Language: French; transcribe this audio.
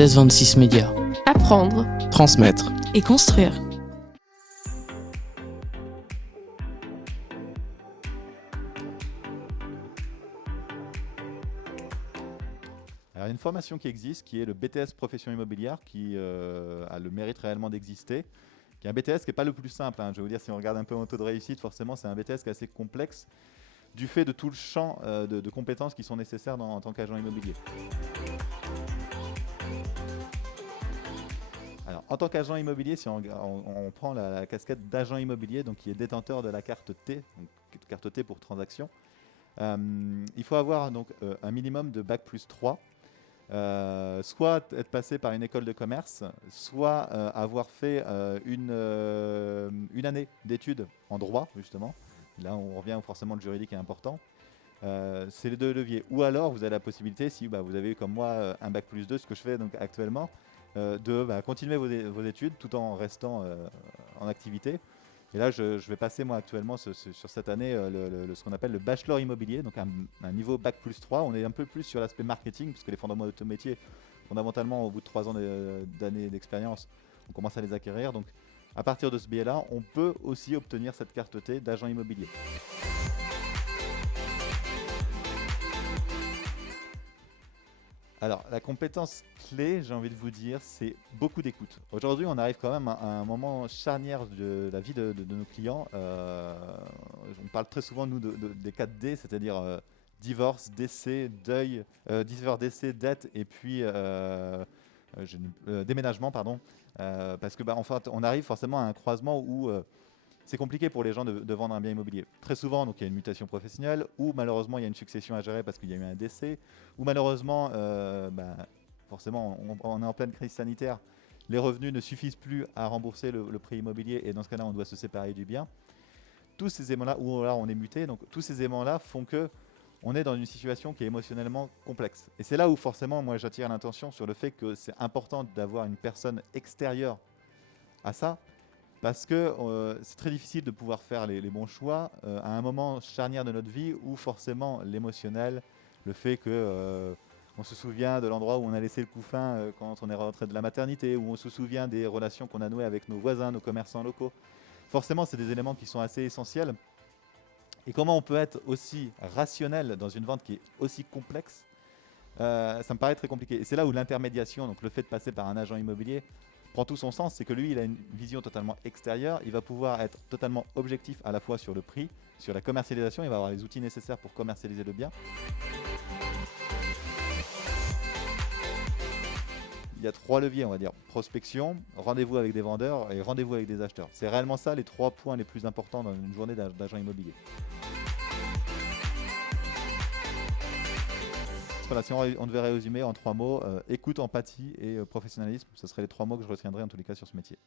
1626 Médias. Apprendre Transmettre. et construire. Alors, il y a une formation qui existe, qui est le BTS Profession Immobilière, qui a le mérite réellement d'exister, qui est un BTS qui n'est pas le plus simple. Je vais vous dire, si on regarde un peu mon taux de réussite, forcément, c'est un BTS qui est assez complexe, du fait de tout le champ de compétences qui sont nécessaires en tant qu'agent immobilier. Alors, en tant qu'agent immobilier, si on prend la casquette d'agent immobilier, donc qui est détenteur de la carte T, donc carte T pour transaction, il faut avoir donc, un minimum de bac plus 3, soit être passé par une école de commerce, soit avoir fait une année d'études en droit, justement. Là, on revient forcément le juridique est important. C'est les deux leviers. Ou alors, vous avez la possibilité, si vous avez comme moi un bac plus 2, ce que je fais donc actuellement, de continuer vos études tout en restant en activité. Et là, je vais passer moi actuellement sur cette année ce qu'on appelle le bachelor immobilier, donc un niveau bac plus 3. On est un peu plus sur l'aspect marketing, parce que les fondamentaux de métier, fondamentalement, au bout de 3 ans d'années d'expérience, on commence à les acquérir. Donc, à partir de ce biais-là, on peut aussi obtenir cette carte T d'agent immobilier. Alors, la compétence clé, j'ai envie de vous dire, c'est beaucoup d'écoute. Aujourd'hui, on arrive quand même à un moment charnière de la vie de nos clients. On parle très souvent, nous, des 4D, c'est-à-dire divorce, décès, deuil, divorce, décès, dette, et puis déménagement, pardon. Parce que, en fait, on arrive forcément à un croisement où c'est compliqué pour les gens de vendre un bien immobilier. Très souvent, donc, il y a une mutation professionnelle, ou malheureusement, il y a une succession à gérer parce qu'il y a eu un décès, ou malheureusement, forcément, on est en pleine crise sanitaire, les revenus ne suffisent plus à rembourser le prix immobilier, et dans ce cas-là, on doit se séparer du bien. Tous ces éléments-là, ou là, on est muté, donc tous ces éléments-là font que on est dans une situation qui est émotionnellement complexe. Et c'est là où forcément, moi, j'attire l'attention sur le fait que c'est important d'avoir une personne extérieure à ça, parce que c'est très difficile de pouvoir faire les bons choix à un moment charnière de notre vie où forcément l'émotionnel, le fait que on se souvient de l'endroit où on a laissé le couffin quand on est rentré de la maternité, où on se souvient des relations qu'on a nouées avec nos voisins, nos commerçants locaux. Forcément, c'est des éléments qui sont assez essentiels. Et comment on peut être aussi rationnel dans une vente qui est aussi complexe, ça me paraît très compliqué. Et c'est là où l'intermédiation, donc le fait de passer par un agent immobilier, prend tout son sens. C'est que lui, il a une vision totalement extérieure. Il va pouvoir être totalement objectif à la fois sur le prix, sur la commercialisation. Il va avoir les outils nécessaires pour commercialiser le bien. Il y a 3 leviers, on va dire. Prospection, rendez-vous avec des vendeurs et rendez-vous avec des acheteurs. C'est réellement ça les 3 points les plus importants dans une journée d'agent immobilier. Voilà, si on devait résumer en 3 mots, écoute, empathie et professionnalisme, ce seraient les 3 mots que je retiendrais en tous les cas sur ce métier.